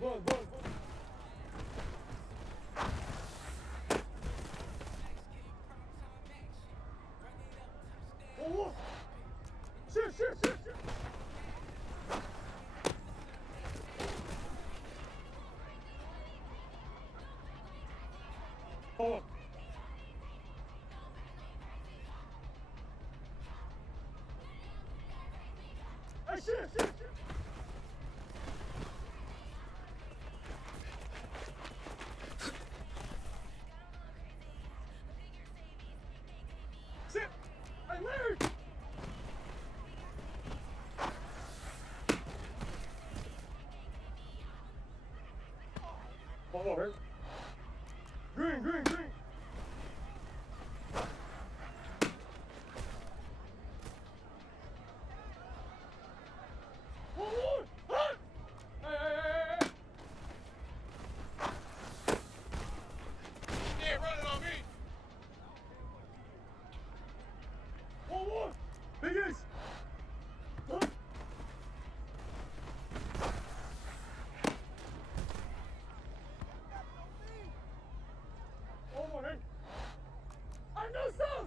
Buzz. Oh, shit. Oh. Hey, shit. Sit. Hey, Larry. Come on, man. Green. One. Hey. Yeah, running on me. One. Big Ace. One more, hey. I know some.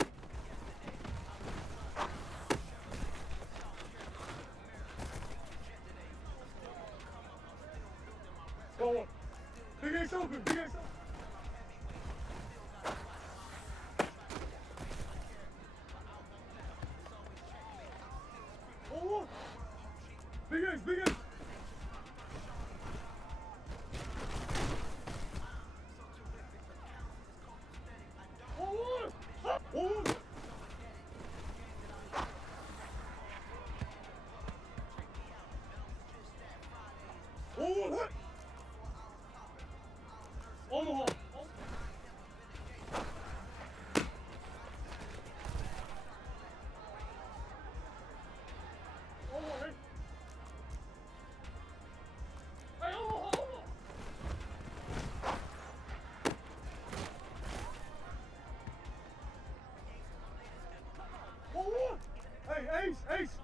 Go on. Big Ace open. One. Big Ace. One. One. One. Omaha. Omaha, hey. Hey, Omaha. One. Hey, Ace.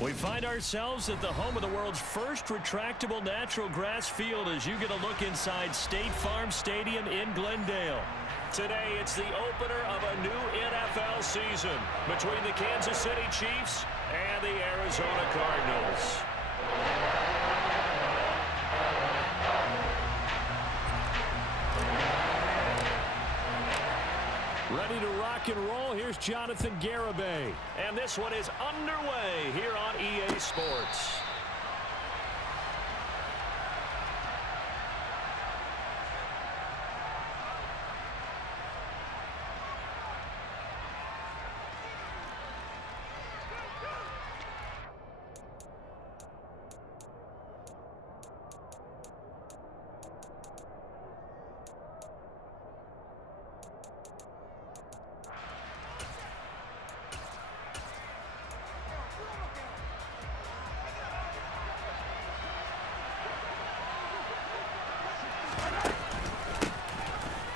We find ourselves at the home of the world's first retractable natural grass field as you get a look inside State Farm Stadium in Glendale. Today, it's the opener of a new NFL season between the Kansas City Chiefs and the Arizona Cardinals. Ready to rock and roll, here's Jonathan Garibay. And this one is underway here on EA Sports.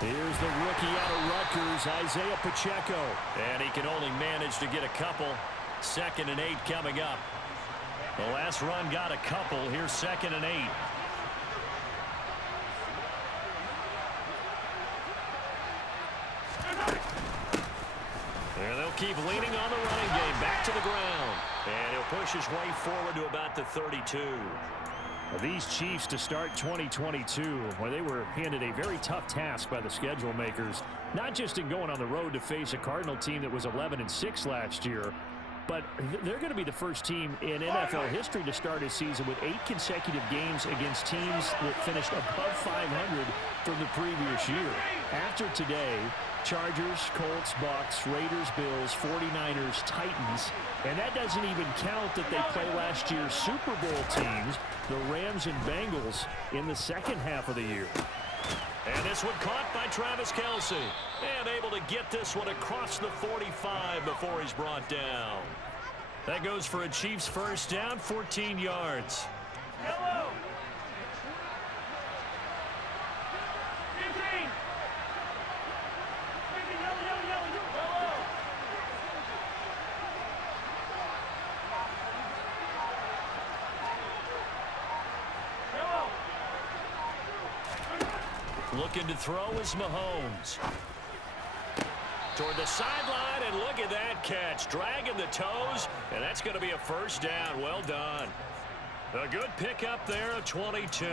Here's the rookie out of Rutgers, Isaiah Pacheco. And he can only manage to get a couple. 2nd and 8 coming up. The last run got a couple. Here's 2nd and 8. And they'll keep leaning on the running game. Back to the ground. And he'll push his way forward to about the 32. These Chiefs to start 2022, where they were handed a very tough task by the schedule makers, not just in going on the road to face a Cardinal team that was 11-6 last year, but they're going to be the first team in NFL history to start a season with 8 consecutive games against teams that finished above 500 from the previous year. After today, Chargers, Colts, Bucks, Raiders, Bills, 49ers, Titans, and that doesn't even count that they play last year's Super Bowl teams, the Rams and Bengals, in the second half of the year. And this one caught by Travis Kelce. And able to get this one across the 45 before he's brought down. That goes for a Chiefs first down, 14 yards. Hello. Looking to throw is Mahomes. Toward the sideline, and look at that catch. Dragging the toes, and that's going to be a first down. Well done. A good pickup there of 22.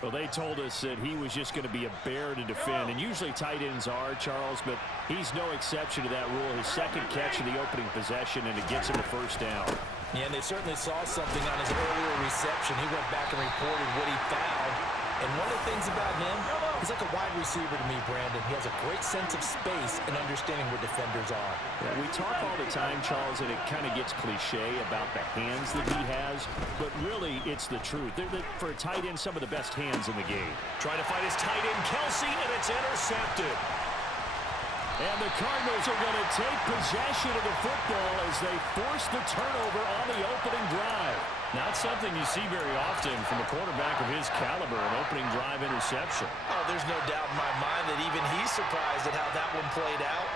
Well, they told us that he was just going to be a bear to defend, and usually tight ends are, Charles, but he's no exception to that rule. His second catch in the opening possession, and it gets him a first down. Yeah, and they certainly saw something on his earlier reception. He went back and reported what he found. And one of the things about him, he's like a wide receiver to me, Brandon. He has a great sense of space and understanding where defenders are. Yeah, we talk all the time, Charles, and it kind of gets cliche about the hands that he has, but really it's the truth. For a tight end, some of the best hands in the game. Trying to find his tight end, Kelce, and it's intercepted. And the Cardinals are going to take possession of the football as they force the turnover on the opening drive. Not something you see very often from a quarterback of his caliber, an opening drive interception. Oh, there's no doubt in my mind that even he's surprised at how that one played out.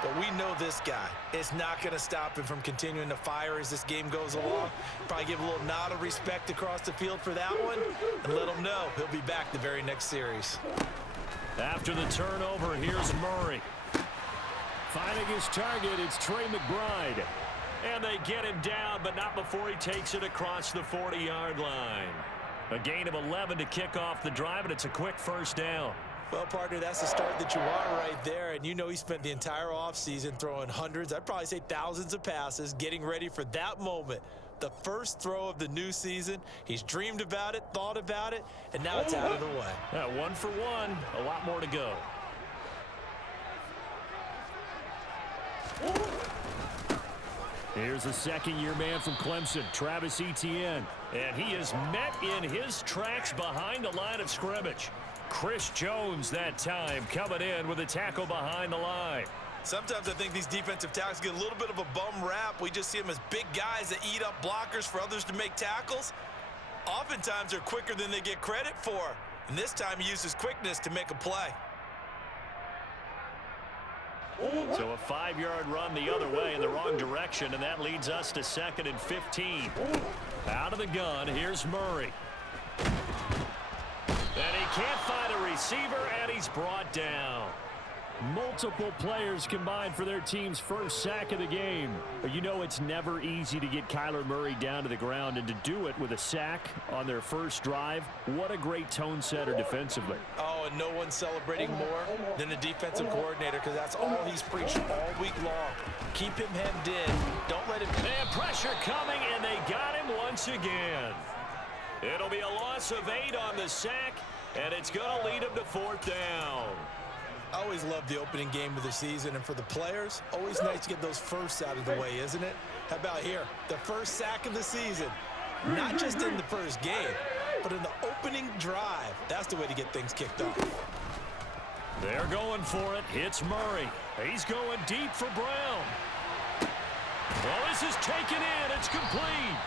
But we know this guy. It's not going to stop him from continuing to fire as this game goes along. Probably give a little nod of respect across the field for that one and let him know he'll be back the very next series. After the turnover, here's Murray. Finding his target, it's Trey McBride. And they get him down, but not before he takes it across the 40-yard line. A gain of 11 to kick off the drive, and it's a quick first down. Well, partner, that's the start that you want right there. And you know he spent the entire offseason throwing hundreds, I'd probably say thousands of passes, getting ready for that moment. The first throw of the new season. He's dreamed about it, thought about it, and now it's out of the way. Yeah, 1 for 1, a lot more to go. Here's a second-year man from Clemson, Travis Etienne. And he is met in his tracks behind the line of scrimmage. Chris Jones that time coming in with a tackle behind the line. Sometimes I think these defensive tackles get a little bit of a bum rap. We just see them as big guys that eat up blockers for others to make tackles. Oftentimes they're quicker than they get credit for. And this time he uses quickness to make a play. So a 5-yard run the other way in the wrong direction, and that leads us to 2nd and 15. Out of the gun, here's Murray. And he can't find a receiver, and he's brought down. Multiple players combined for their team's first sack of the game. But you know it's never easy to get Kyler Murray down to the ground, and to do it with a sack on their first drive, what a great tone setter defensively. Oh, and no one's celebrating more than the defensive coordinator, because that's all he's preached all week long. Keep him hemmed in. Don't let him... And pressure coming, and they got him once again. It'll be a loss of 8 on the sack, and it's going to lead him to 4th down. I always love the opening game of the season, and for the players, always nice to get those firsts out of the way, isn't it? How about here? The first sack of the season. Not just in the first game, but in the opening drive. That's the way to get things kicked off. They're going for it. It's Murray. He's going deep for Brown. Well, this is taken in. It's complete.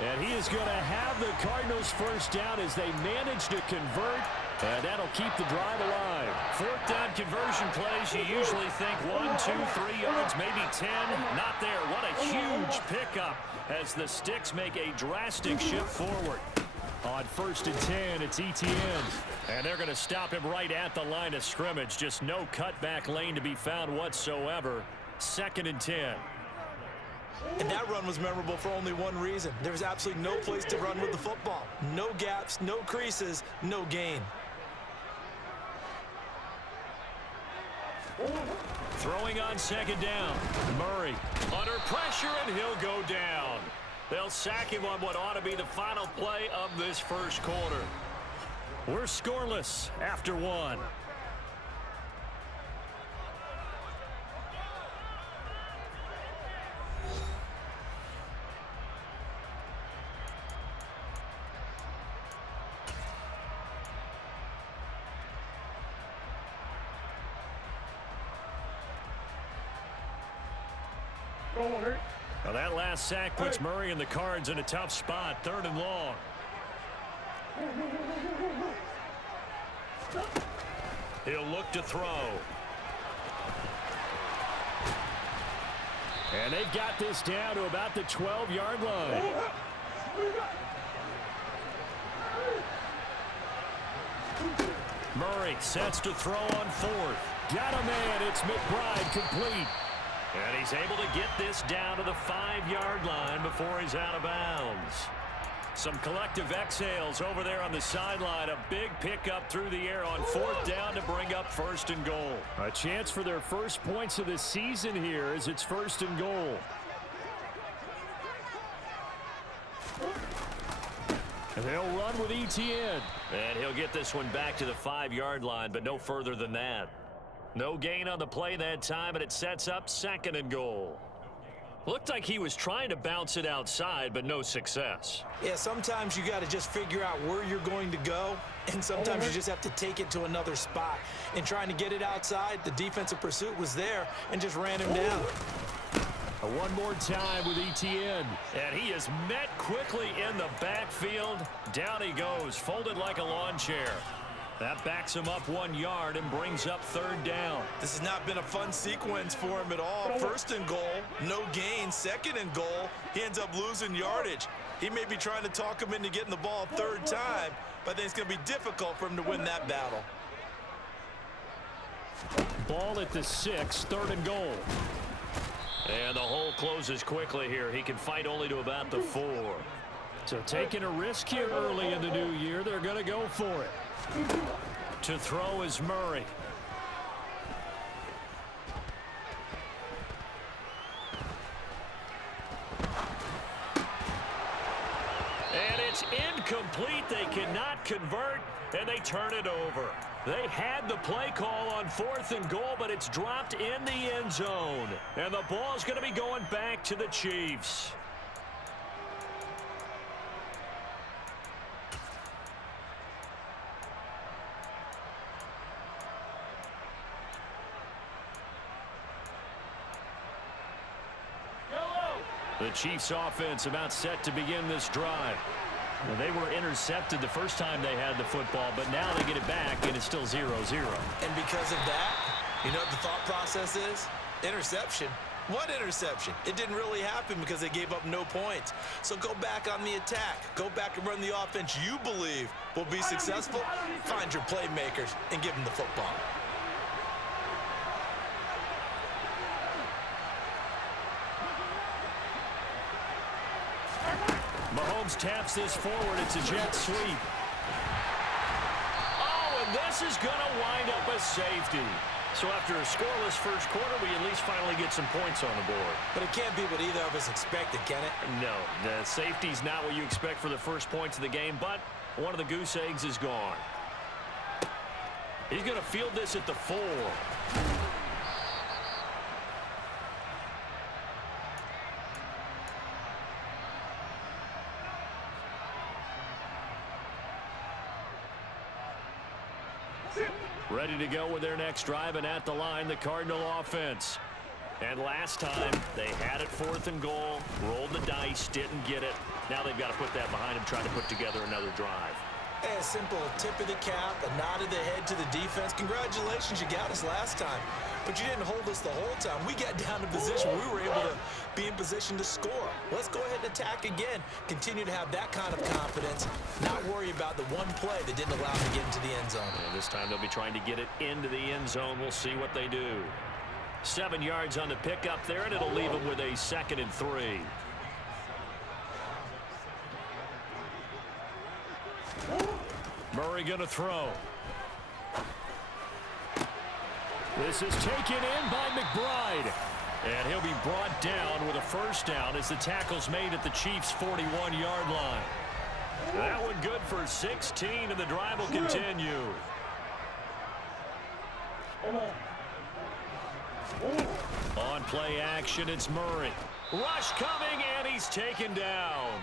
And he is going to have the Cardinals first down as they manage to convert, and that'll keep the drive alive. 4th down conversion plays, you usually think 1, 2, 3 yards, maybe 10. Not there. What a huge pickup as the Sticks make a drastic shift forward. On 1st and 10, it's Etienne. And they're going to stop him right at the line of scrimmage. Just no cutback lane to be found whatsoever. 2nd and 10. And that run was memorable for only one reason. There was absolutely no place to run with the football. No gaps, no creases, no gain. Throwing on 2nd down. Murray under pressure, and he'll go down. They'll sack him on what ought to be the final play of this first quarter. We're scoreless after 1. Well, that last sack puts Murray and the Cards in a tough spot. 3rd and long. He'll look to throw. And they've got this down to about the 12-yard line. Murray sets to throw on 4th. Got a man. It's McBride complete. And he's able to get this down to the 5-yard line before he's out of bounds. Some collective exhales over there on the sideline. A big pickup through the air on 4th down to bring up 1st and goal. A chance for their first points of the season here as it's 1st and goal. And they'll run with Etienne. And he'll get this one back to the 5-yard line, but no further than that. No gain on the play that time, and it sets up 2nd and goal. Looked like he was trying to bounce it outside, but no success. Yeah, sometimes you got to just figure out where you're going to go, and sometimes you just have to take it to another spot. And trying to get it outside, the defensive pursuit was there and just ran him down. One more time with Etienne. And he is met quickly in the backfield. Down he goes, folded like a lawn chair. That backs him up 1 yard and brings up 3rd down. This has not been a fun sequence for him at all. 1st and goal, no gain. 2nd and goal, he ends up losing yardage. He may be trying to talk him into getting the ball a 3rd time, but I think it's going to be difficult for him to win that battle. Ball at the 6, 3rd and goal. And the hole closes quickly here. He can fight only to about the 4. So taking a risk here early in the new year, they're going to go for it. To throw is Murray. And it's incomplete. They cannot convert, and they turn it over. They had the play call on 4th and goal, but it's dropped in the end zone. And the ball's going to be going back to the Chiefs. The Chiefs offense about set to begin this drive. Well, they were intercepted the first time they had the football, but now they get it back, and it's still 0-0. And because of that, You know what the thought process is? Interception. What interception? It didn't really happen because they gave up no points. So go back on the attack. Go back and run the offense you believe will be successful. Find your playmakers and give them the football. Mahomes taps this forward. It's a jet sweep. Oh, and this is going to wind up a safety. So after a scoreless first quarter, we at least finally get some points on the board. But it can't be what either of us expected, can it? No, the safety's not what you expect for the first points of the game, but one of the goose eggs is gone. He's going to field this at the 4. Ready to go with their next drive, and at the line, the Cardinal offense. And last time, they had it 4th and goal, rolled the dice, didn't get it. Now they've got to put that behind them, trying to put together another drive. Hey, a simple tip of the cap, a nod of the head to the defense. Congratulations, you got us last time. But you didn't hold us the whole time. We got down to position. We were able to be in position to score. Let's go ahead and attack again. Continue to have that kind of confidence. Not worry about the one play that didn't allow them to get into the end zone. And this time they'll be trying to get it into the end zone. We'll see what they do. 7 yards on the pickup there, and it'll leave them with a 2nd and 3. Murray going to throw. This is taken in by McBride. And he'll be brought down with a first down as the tackle's made at the Chiefs' 41-yard line. That one good for 16, and the drive will continue. On play action, it's Murray. Rush coming, and he's taken down.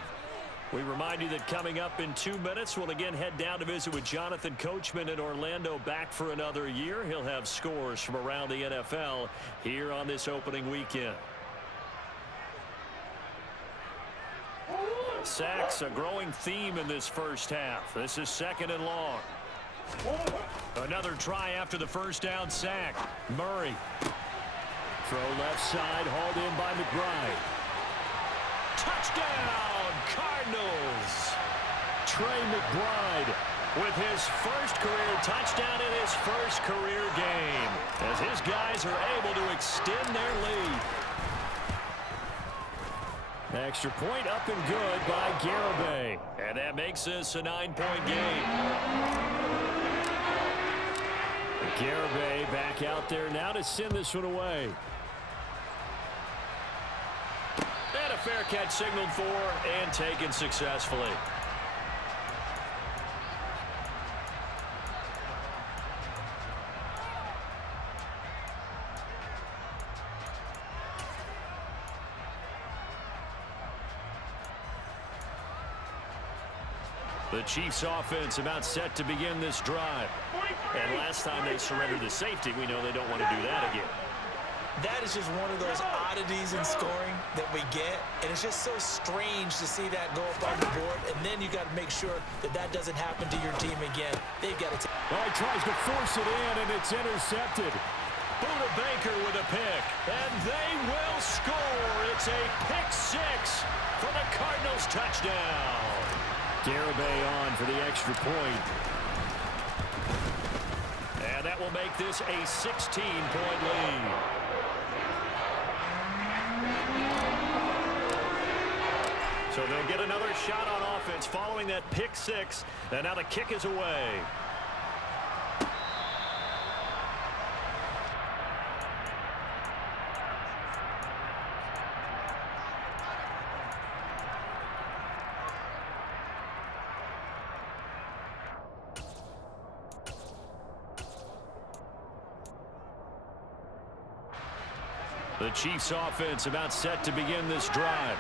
We remind you that coming up in 2 minutes, we'll again head down to visit with Jonathan Coachman in Orlando, back for another year. He'll have scores from around the NFL here on this opening weekend. Sacks, a growing theme in this first half. This is 2nd and long. Another try after the first down sack. Murray. Throw left side, hauled in by McBride. Touchdown, Cardinals. Trey McBride with his first career touchdown in his first career game, as his guys are able to extend their lead. Extra point up and good by Garibay. And that makes this a 9-point game. Garibay back out there now to send this one away. And a fair catch signaled for and taken successfully. The Chiefs offense about set to begin this drive. And last time they surrendered the safety, we know they don't want to do that again. That is just one of those oddities in scoring that we get, and it's just so strange to see that go up on the board, and then you got to make sure that that doesn't happen to your team again. They've got to well, he tries to force it in, and it's intercepted. Buda Baker with a pick, and they will score. It's a pick 6 for the Cardinals touchdown. Garibay on for the extra point. And that will make this a 16-point lead. So they'll get another shot on offense following that pick 6. And now the kick is away. The Chiefs offense about set to begin this drive.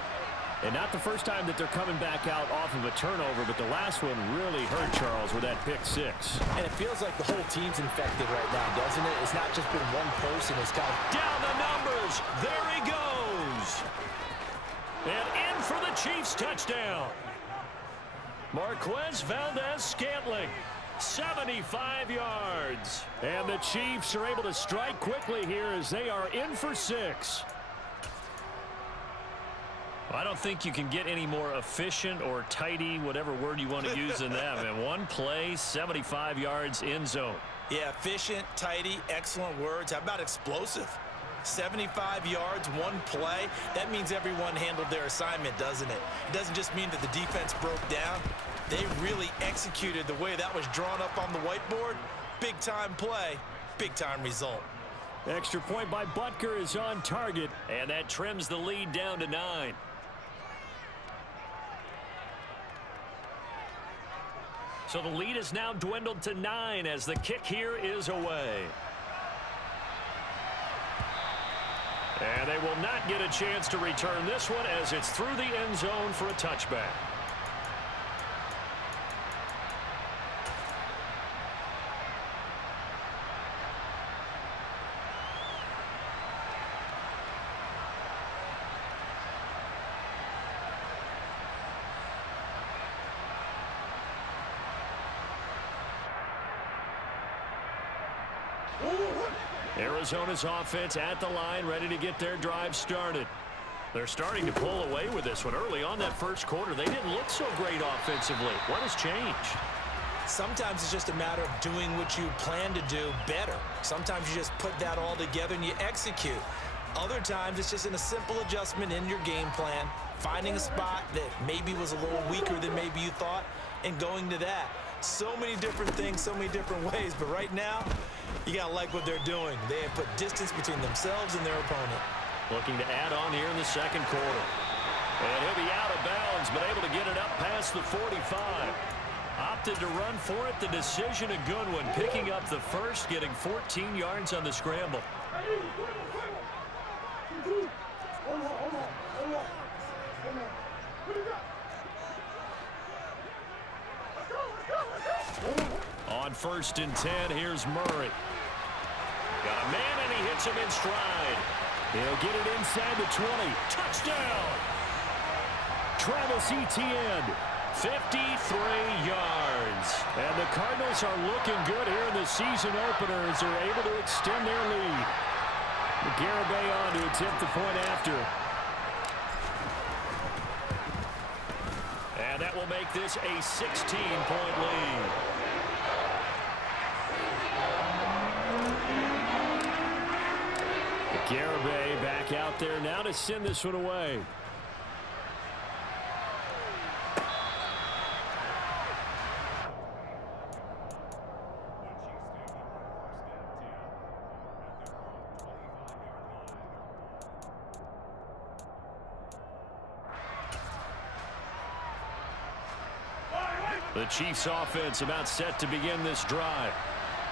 And not the first time that they're coming back out off of a turnover, but the last one really hurt Charles with that pick 6. And it feels like the whole team's infected right now, doesn't it? It's not just been one person. It's got down the numbers. There he goes. And in for the Chiefs touchdown. Marquez Valdez-Scantling. 75 yards. And the Chiefs are able to strike quickly here as they are in for 6. I don't think you can get any more efficient or tidy, whatever word you want to use in that. And one play, 75 yards in zone. Yeah, efficient, tidy, excellent words. How about explosive? 75 yards, one play. That means everyone handled their assignment, doesn't it? It doesn't just mean that the defense broke down. They really executed the way that was drawn up on the whiteboard. Big-time play, big-time result. Extra point by Butker is on target. And that trims the lead down to 9. So the lead is now dwindled to 9 as the kick here is away. And they will not get a chance to return this one as it's through the end zone for a touchback. Arizona's offense at the line, ready to get their drive started. They're starting to pull away with this one. Early on that first quarter, they didn't look so great offensively. What has changed? Sometimes it's just a matter of doing what you plan to do better. Sometimes you just put that all together and you execute. Other times it's just in a simple adjustment in your game plan, finding a spot that maybe was a little weaker than maybe you thought, and going to that. So many different things, so many different ways, but right now, you got to like what they're doing. They have put distance between themselves and their opponent. Looking to add on here in the second quarter. And he'll be out of bounds, but able to get it up past the 45. Opted to run for it. The decision a good one. Picking up the first, getting 14 yards on the scramble. On 1st and 10, here's Murray. Got a man, and he hits him in stride. He'll get it inside the 20. Touchdown! Travis Etienne. 53 yards. And the Cardinals are looking good here in the season opener as they're able to extend their lead. Garibay on to attempt the point after. And that will make this a 16-point lead. Garibay back out there now to send this one away. The Chiefs offense about set to begin this drive.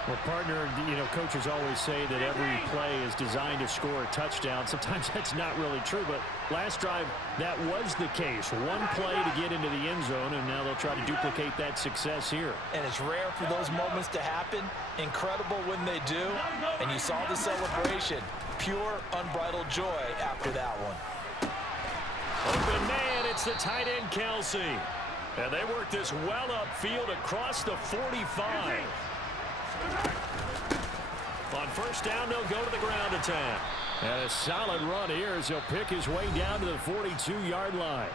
Well, partner, coaches always say that every play is designed to score a touchdown. Sometimes that's not really true, but last drive, that was the case. One play to get into the end zone, and now they'll try to duplicate that success here. And it's rare for those moments to happen. Incredible when they do. And you saw the celebration. Pure, unbridled joy after that one. Open man, it's the tight end, Kelsey. And they work this well upfield across the 45. On 1st down, they'll go to the ground attack. And a solid run here as he'll pick his way down to the 42-yard line.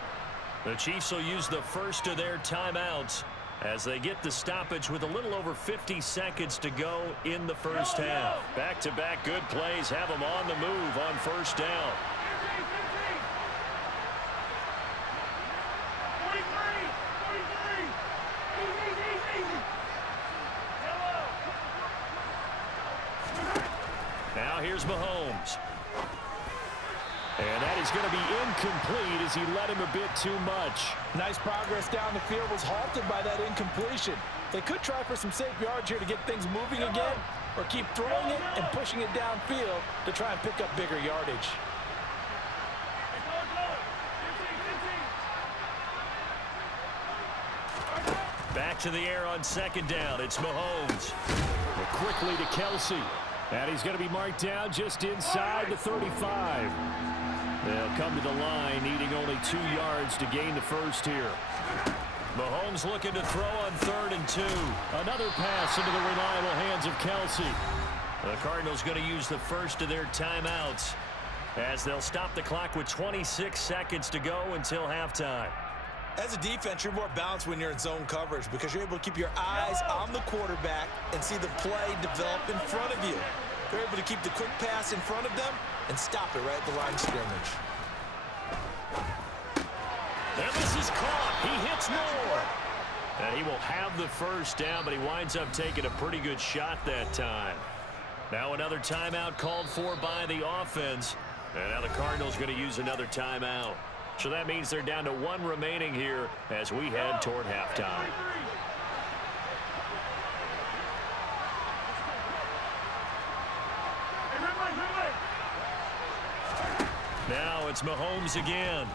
The Chiefs will use the first of their timeouts as they get the stoppage with a little over 50 seconds to go in the first half. Back-to-back good plays have them on the move on 1st down. Now here's Mahomes. And that is going to be incomplete as he led him a bit too much. Nice progress down the field was halted by that incompletion. They could try for some safe yards here to get things moving again, or keep throwing it and pushing it downfield to try and pick up bigger yardage. Back to the air on 2nd down. It's Mahomes. Quickly to Kelsey. And he's going to be marked down just inside the 35. They'll come to the line, needing only 2 yards to gain the first here. Mahomes looking to throw on 3rd and 2. Another pass into the reliable hands of Kelsey. The Cardinals going to use the first of their timeouts as they'll stop the clock with 26 seconds to go until halftime. As a defense, you're more balanced when you're in zone coverage because you're able to keep your eyes on the quarterback and see the play develop in front of you. They're able to keep the quick pass in front of them and stop it right at the line of scrimmage. And this is caught. He hits Moore. And he will have the first down, but he winds up taking a pretty good shot that time. Now another timeout called for by the offense. And now the Cardinals going to use another timeout. So that means they're down to 1 remaining here as we head toward halftime. Now it's Mahomes again.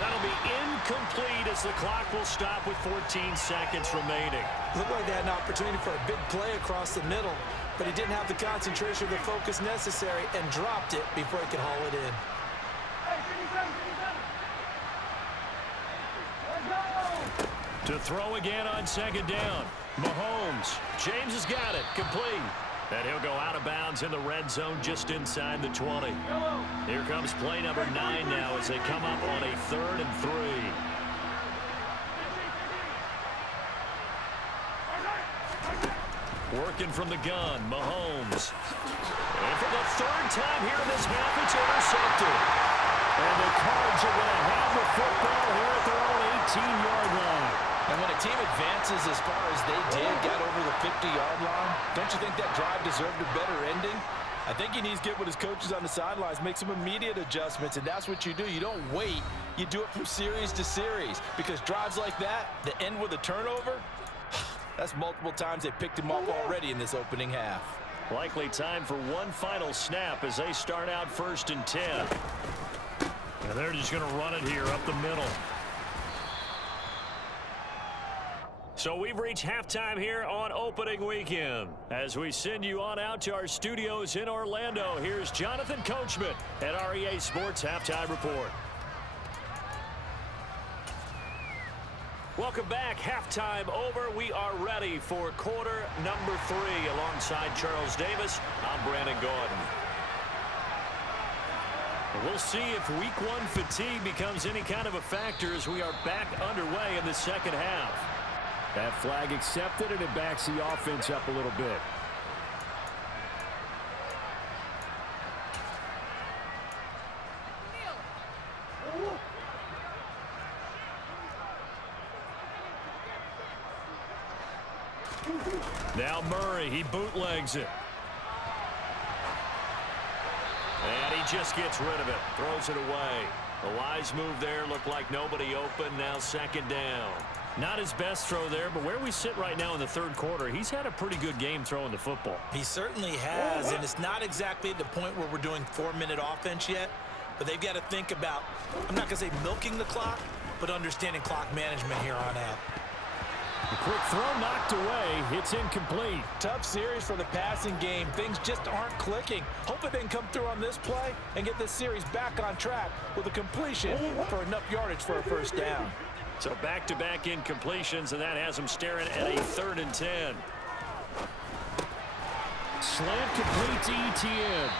That'll be incomplete as the clock will stop with 14 seconds remaining. Looked like they had an opportunity for a big play across the middle, but he didn't have the concentration or the focus necessary and dropped it before he could haul it in. To throw again on 2nd down. Mahomes. James has got it. Complete. And he'll go out of bounds in the red zone just inside the 20. Here comes play number 9 now as they come up on a 3rd and 3. Working from the gun, Mahomes. And for the 3rd time here in this half, it's intercepted. And the Cards are going to have the football here at their own 18-yard line. And when a team advances as far as they did, got over the 50-yard line, don't you think that drive deserved a better ending? I think he needs to get with his coaches on the sidelines, make some immediate adjustments, and that's what you do. You don't wait. You do it from series to series because drives like that end with a turnover, that's multiple times they picked him off already in this opening half. Likely time for one final snap as they start out 1st and 10. And they're just going to run it here up the middle. So we've reached halftime here on opening weekend. As we send you on out to our studios in Orlando, here's Jonathan Coachman at REA Sports Halftime Report. Welcome back. Halftime over. We are ready for quarter number 3 alongside Charles Davis. I'm Brandon Gordon. We'll see if week 1 fatigue becomes any kind of a factor as we are back underway in the second half. That flag accepted, and it backs the offense up a little bit. Now Murray, he bootlegs it. And he just gets rid of it, throws it away. A wise move there, looked like nobody open, now 2nd down. Not his best throw there, but where we sit right now in the 3rd quarter, he's had a pretty good game throwing the football. He certainly has, and it's not exactly at the point where we're doing 4-minute offense yet, but they've got to think about, I'm not going to say milking the clock, but understanding clock management here on out. The quick throw knocked away. It's incomplete. Tough series for the passing game. Things just aren't clicking. Hopefully they can come through on this play and get this series back on track with a completion for enough yardage for a 1st down. So back-to-back incompletions, and that has them staring at a 3rd and 10. Slant complete to ETN.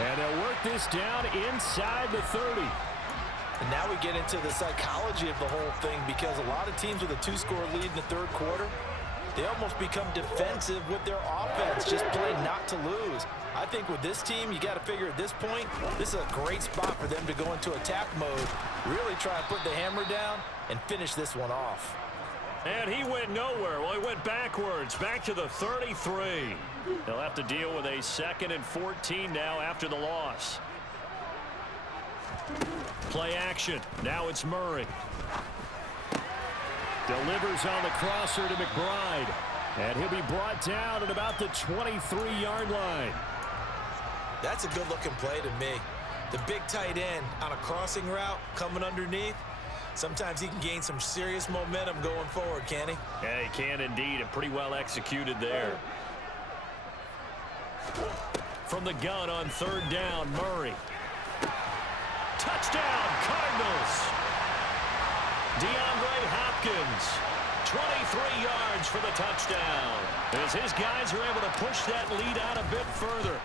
And they'll work this down inside the 30. And now we get into the psychology of the whole thing because a lot of teams with a 2-score lead in the 3rd quarter, they almost become defensive with their offense, just playing not to lose. I think with this team, you got to figure at this point, this is a great spot for them to go into attack mode, really try and put the hammer down and finish this one off. And he went nowhere. Well, he went backwards, back to the 33. They'll have to deal with a 2nd and 14 now after the loss. Play action. Now it's Murray. Delivers on the crosser to McBride. And he'll be brought down at about the 23-yard line. That's a good-looking play to me. The big tight end on a crossing route coming underneath. Sometimes he can gain some serious momentum going forward, can he? Yeah, he can indeed, and pretty well executed there. From the gun on 3rd down, Murray. Touchdown, Cardinals! DeAndre Hopkins, 23 yards for the touchdown, as his guys are able to push that lead out a bit further.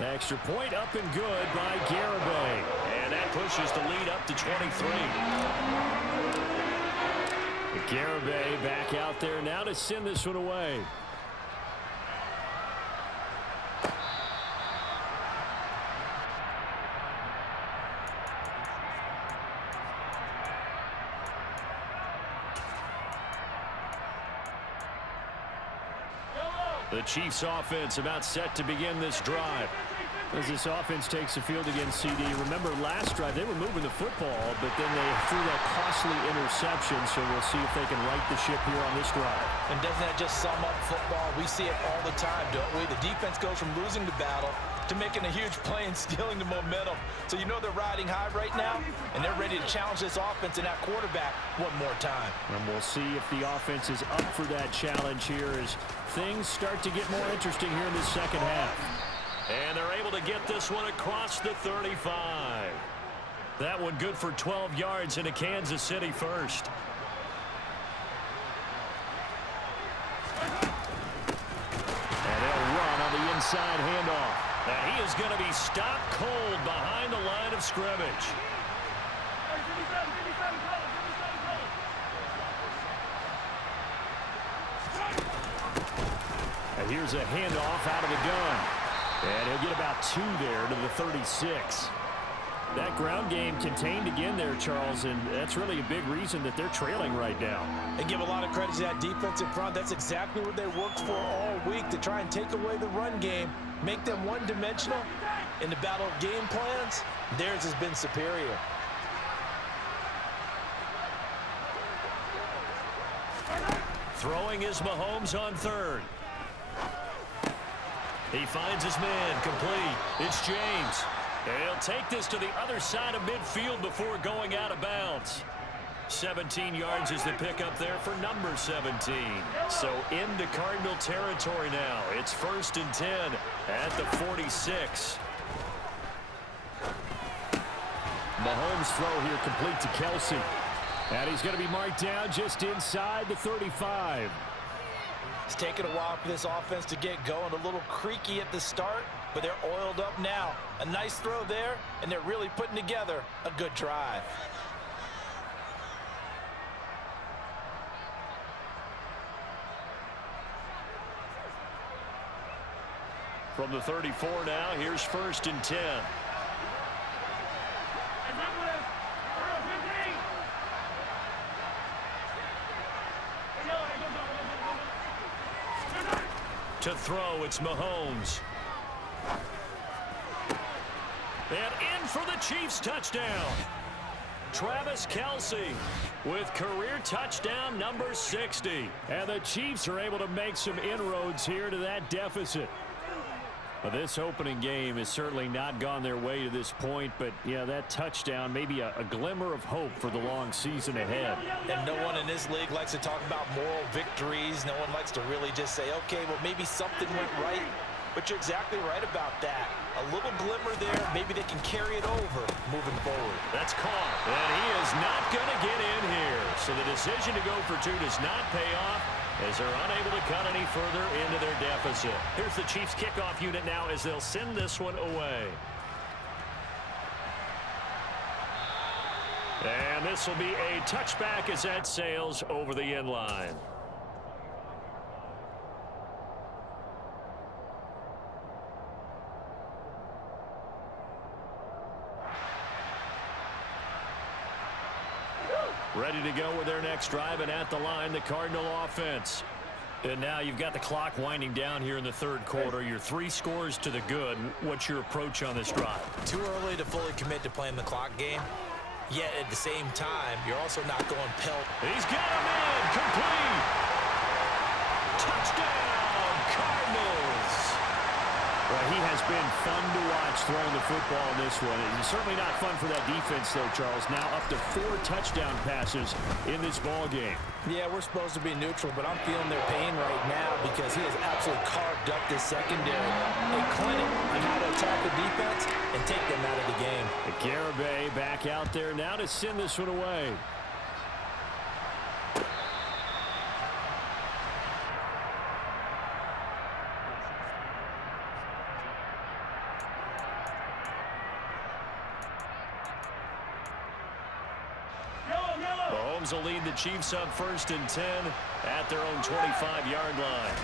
Extra point up and good by Garibay. And that pushes the lead up to 23. Garibay back out there now to send this one away. The Chiefs offense about set to begin this drive. As this offense takes the field against CD, remember last drive they were moving the football, but then they threw that costly interception, so we'll see if they can right the ship here on this drive. And doesn't that just sum up football? We see it all the time, don't we? The defense goes from losing the battle to making a huge play and stealing the momentum. So you know they're riding high right now, and they're ready to challenge this offense and that quarterback one more time. And we'll see if the offense is up for that challenge here as things start to get more interesting here in this second half. And they're able to get this one across the 35. That one good for 12 yards into Kansas City first. And they'll run on the inside handoff. And he is going to be stopped cold behind the line of scrimmage. And here's a handoff out of the gun. And he'll get about 2 there to the 36. That ground game contained again there, Charles, and that's really a big reason that they're trailing right now. They give a lot of credit to that defensive front. That's exactly what they worked for all week, to try and take away the run game, make them one-dimensional. In the battle of game plans, theirs has been superior. Throwing is Mahomes on third. He finds his man, complete. It's James. He'll take this to the other side of midfield before going out of bounds. 17 yards is the pickup there for number 17. So into Cardinal territory now. It's 1st and 10 at the 46. Mahomes' throw here complete to Kelsey. And he's going to be marked down just inside the 35. It's taken a while for this offense to get going. A little creaky at the start, but they're oiled up now. A nice throw there, and they're really putting together a good drive. From the 34 now, here's 1st and 10. To throw, it's Mahomes. And in for the Chiefs touchdown. Travis Kelce with career touchdown number 60. And the Chiefs are able to make some inroads here to that deficit. Well, this opening game has certainly not gone their way to this point, but yeah, that touchdown may be a glimmer of hope for the long season ahead. And no one in this league likes to talk about moral victories. No one likes to really just say, okay, well, maybe something went right. But you're exactly right about that. A little glimmer there. Maybe they can carry it over moving forward. That's caught. And he is not going to get in here. So the decision to go for 2 does not pay off, as they're unable to cut any further into their deficit. Here's the Chiefs kickoff unit now as they'll send this one away. And this will be a touchback as that sails over the end line. Ready to go with their next drive, and at the line, the Cardinal offense. And now you've got the clock winding down here in the third quarter. You're 3 scores to the good. What's your approach on this drive? Too early to fully commit to playing the clock game. Yet at the same time, you're also not going pelt. He's got him in. Complete. Touchdown, Cardinals. Well, he has been fun to watch throwing the football in this one. It's certainly not fun for that defense, though, Charles. Now up to 4 touchdown passes in this ball game. Yeah, we're supposed to be neutral, but I'm feeling their pain right now because he has absolutely carved up this secondary. A clinic on how to attack the defense and take them out of the game. Garibay back out there now to send this one away. Mahomes will lead the Chiefs up 1st and 10 at their own 25-yard line.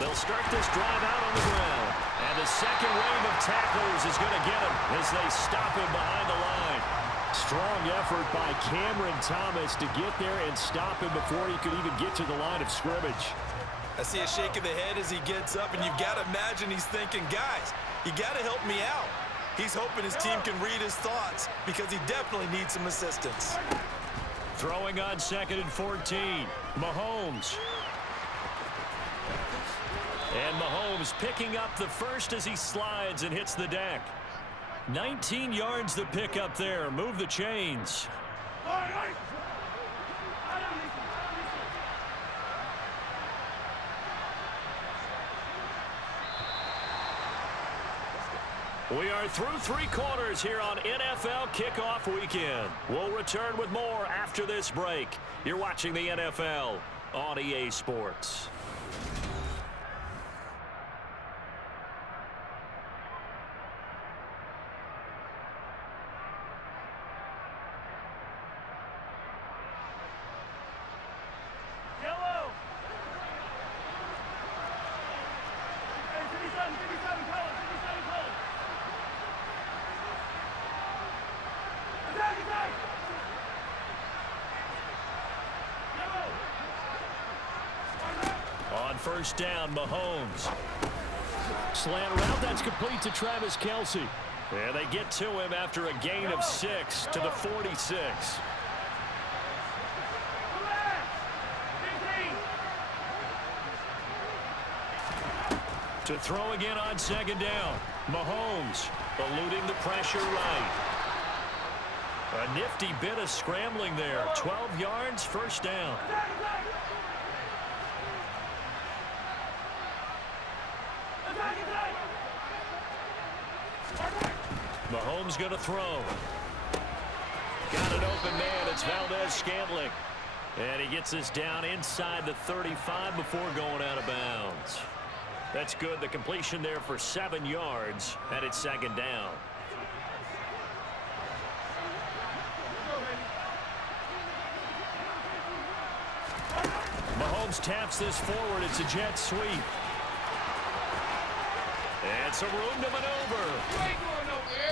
They'll start this drive out on the ground. And the second wave of tacklers is going to get him as they stop him behind the line. Strong effort by Cameron Thomas to get there and stop him before he could even get to the line of scrimmage. I see a shake of the head as he gets up, and you've got to imagine he's thinking, guys, you got to help me out. He's hoping his team can read his thoughts because he definitely needs some assistance. Throwing on 2nd and 14. Mahomes. And Mahomes picking up the first as he slides and hits the deck. 19 yards to pick up there. Move the chains. We are through 3 quarters here on NFL Kickoff Weekend. We'll return with more after this break. You're watching the NFL on EA Sports. On 1st down, Mahomes. Slant route, that's complete to Travis Kelce. And they get to him after a gain of 6 to the 46. To throw again on 2nd down. Mahomes eluding the pressure right. A nifty bit of scrambling there. 12 yards, 1st down. Mahomes going to throw. Got an open man. It's Valdez-Scantling. And he gets this down inside the 35 before going out of bounds. That's good. The completion there for 7 yards. And it's 2nd down. Mahomes taps this forward. It's a jet sweep. And some room to maneuver.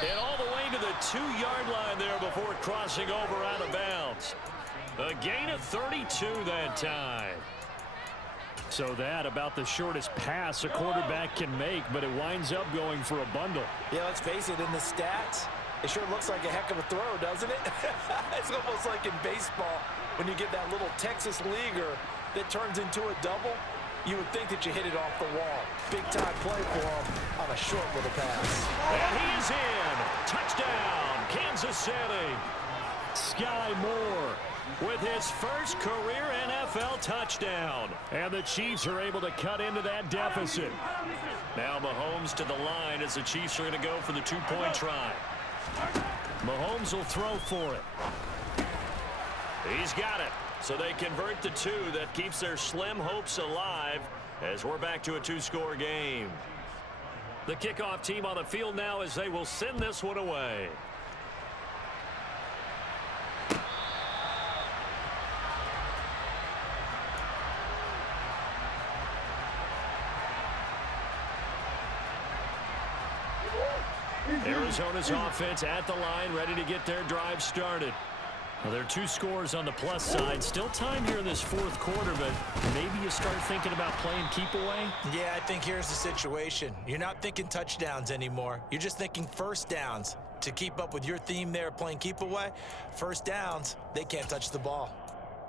And all the way to the 2-yard line there before crossing over out of bounds. A gain of 32 that time. So that about the shortest pass a quarterback can make, but it winds up going for a bundle. Yeah, let's face it, in the stats, it sure looks like a heck of a throw, doesn't it? It's almost like in baseball when you get that little Texas leaguer that turns into a double. You would think that you hit it off the wall. Big-time play for him on a short little pass. And he is in. Touchdown, Kansas City. Sky Moore with his first career NFL touchdown. And the Chiefs are able to cut into that deficit. Now Mahomes to the line as the Chiefs are going to go for the 2-point try. Mahomes will throw for it. He's got it. So they convert the 2. That keeps their slim hopes alive as we're back to a 2-score game. The kickoff team on the field now as they will send this one away. Arizona's offense at the line, ready to get their drive started. Well, there are 2 scores on the plus side. Still time here in this 4th quarter, but maybe you start thinking about playing keep away? Yeah, I think here's the situation. You're not thinking touchdowns anymore. You're just thinking 1st downs. To keep up with your theme there, playing keep away, 1st downs, they can't touch the ball.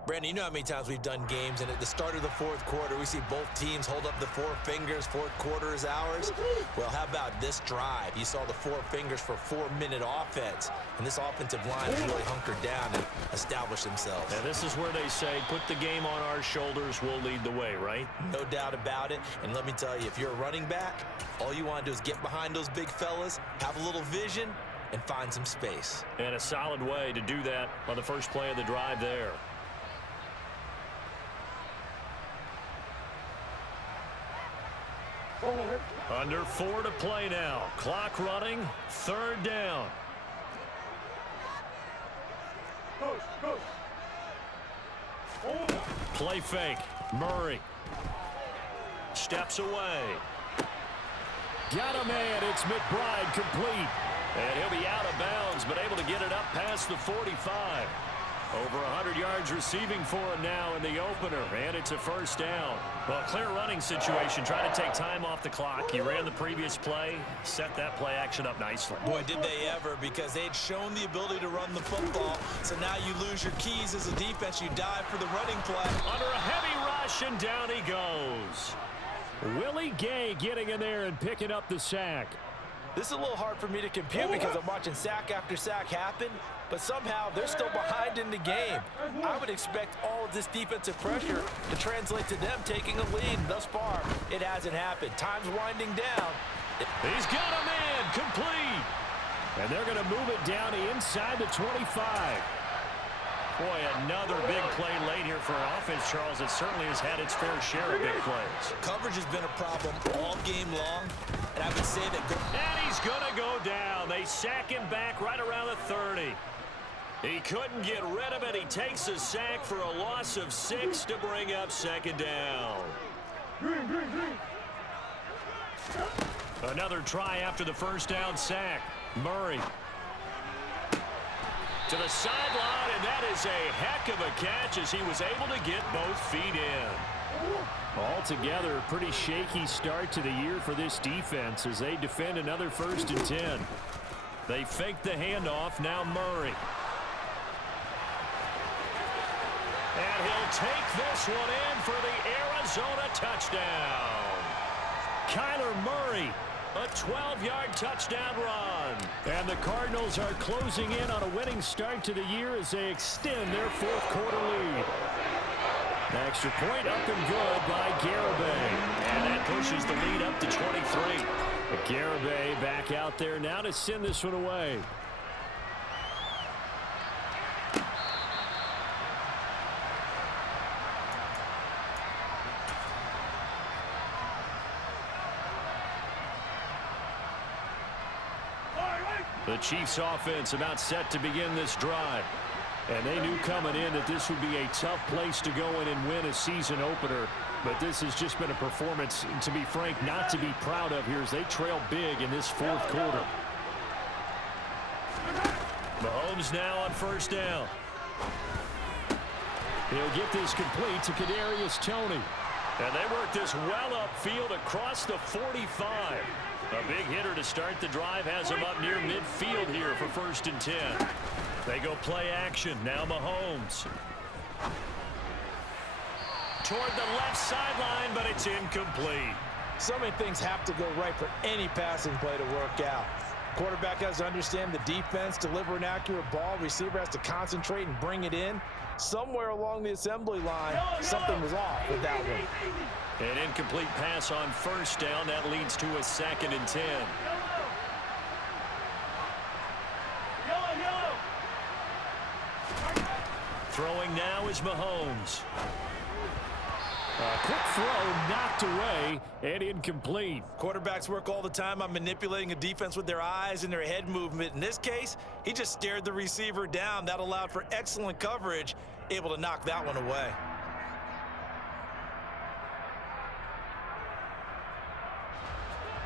Brandon, you know how many times we've done games, and at the start of the fourth quarter, we see both teams hold up the four fingers, fourth quarter is ours. Well, how about this drive? You saw the four fingers for 4-minute offense, and this offensive line has really hunkered down and established themselves. And this is where they say, put the game on our shoulders, we'll lead the way, right? No doubt about it, and let me tell you, if you're a running back, all you want to do is get behind those big fellas, have a little vision, and find some space. And a solid way to do that on the first play of the drive there. Under 4 to play now. Clock running. 3rd down. Play fake. Murray. Steps away. Got a man. It's McBride complete. And he'll be out of bounds, but able to get it up past the 45. Over 100 yards receiving for him now in the opener, and it's a first down. Well, clear running situation, trying to take time off the clock. He ran the previous play, set that play action up nicely. Boy, did they ever, because they had shown the ability to run the football. So now you lose your keys as a defense. You dive for the running play. Under a heavy rush, and down he goes. Willie Gay getting in there and picking up the sack. This is a little hard for me to compute because I'm watching sack after sack happen, but somehow they're still behind in the game. I would expect all of this defensive pressure to translate to them taking a lead. Thus far, it hasn't happened. Time's winding down. He's got a man complete. And they're going to move it down to inside the 25. Boy, another big play late here for an offense, Charles, that certainly has had its fair share of big plays. Coverage has been a problem all game long, and I would say that... And he's going to go down. They sack him back right around the 30. He couldn't get rid of it. He takes a sack for a loss of 6 to bring up 2nd down. Another try after the first down sack. Murray to the sideline, and that is a heck of a catch as he was able to get both feet in. Altogether, a pretty shaky start to the year for this defense as they defend another 1st and 10. They fake the handoff. Now Murray. And he'll take this one in for the Arizona touchdown. Kyler Murray, a 12-yard touchdown run. And the Cardinals are closing in on a winning start to the year as they extend their 4th quarter lead. The extra point up and good by Garibay. And that pushes the lead up to 23. Garibay back out there now to send this one away. The Chiefs offense about set to begin this drive. And they knew coming in that this would be a tough place to go in and win a season opener. But this has just been a performance, to be frank, not to be proud of here as they trail big in this 4th quarter. Mahomes now on 1st down. He'll get this complete to Kadarius Toney. And they work this well upfield across the 45. A big hitter to start the drive has him up near midfield here for 1st and 10. They go play action. Now Mahomes. Toward the left sideline, but it's incomplete. So many things have to go right for any passing play to work out. Quarterback has to understand the defense, deliver an accurate ball. Receiver has to concentrate and bring it in. Somewhere along the assembly line, something was off with that one. An incomplete pass on 1st down. That leads to a 2nd and 10. Throwing now is Mahomes. A quick throw knocked away and incomplete. Quarterbacks work all the time on manipulating a defense with their eyes and their head movement. In this case, he just stared the receiver down. That allowed for excellent coverage, able to knock that one away.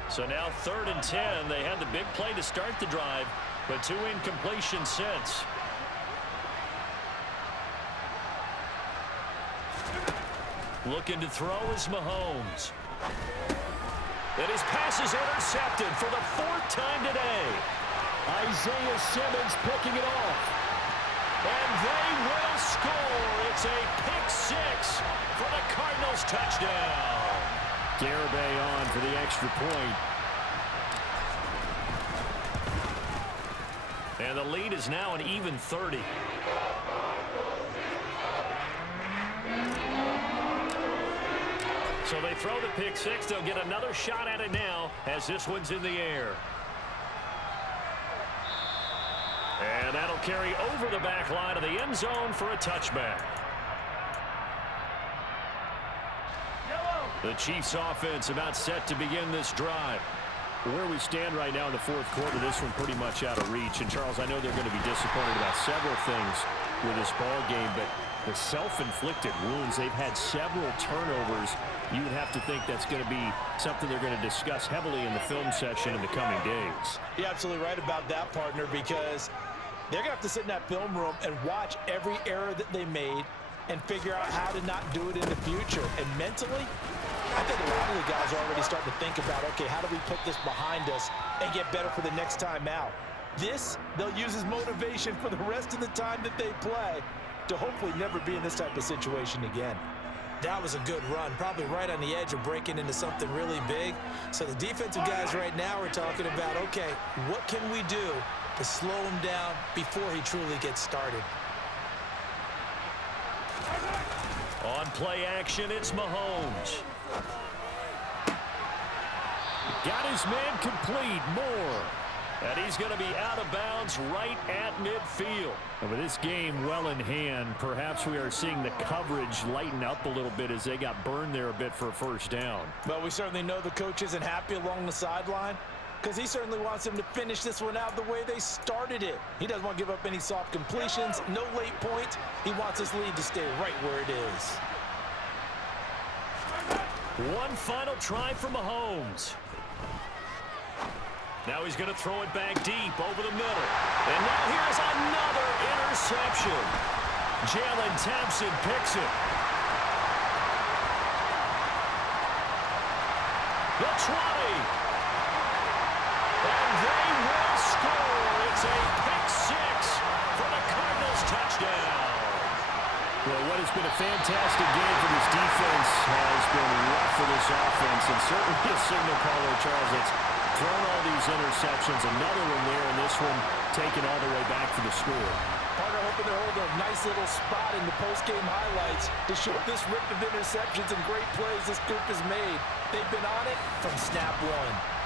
So now 3rd and 10. They had the big play to start the drive, but 2 incompletions since. Looking to throw is Mahomes. And his pass is intercepted for the 4th time today. Isaiah Simmons picking it off. And they will score. It's a Cardinals touchdown. Garibay on for the extra point. And the lead is now an even 30. So they throw the pick six. They'll get another shot at it now as this one's in the air. And that'll carry over the back line of the end zone for a touchback. The Chiefs offense about set to begin this drive. Where we stand right now in the fourth quarter, this one pretty much out of reach. And, Charles, I know they're going to be disappointed about several things with this ball game, but the self-inflicted wounds, they've had several turnovers. You would have to think that's going to be something they're going to discuss heavily in the film session in the coming days. You're absolutely right about that, partner, because they're going to have to sit in that film room and watch every error that they made and figure out how to not do it in the future. And mentally, I think a lot of the guys are already starting to think about, okay, how do we put this behind us and get better for the next time out? This, they'll use as motivation for the rest of the time that they play to hopefully never be in this type of situation again. That was a good run, probably right on the edge of breaking into something really big. So the defensive guys right now are talking about, okay, what can we do to slow him down before he truly gets started? On play action, it's Mahomes. Got his man complete. Moore. And he's going to be out of bounds right at midfield. And with this game well in hand, perhaps we are seeing the coverage lighten up a little bit as they got burned there a bit for a first down. Well, we certainly know the coach isn't happy along the sideline because he certainly wants them to finish this one out the way they started it. He doesn't want to give up any soft completions, no late points. He wants his lead to stay right where it is. One final try for Mahomes. Now he's going to throw it back deep over the middle. And now here's another interception. Jalen Thompson picks it. The 20. And they will score. It's a pick six for the Cardinals touchdown. Well, what has been a fantastic game for this defense has been rough for this offense, and certainly a signal caller, Charles, that's thrown all these interceptions. Another one there, and this one taken all the way back for the score. Partner hoping to hold a nice little spot in the post-game highlights to show this rip of interceptions and great plays this group has made. They've been on it from snap one.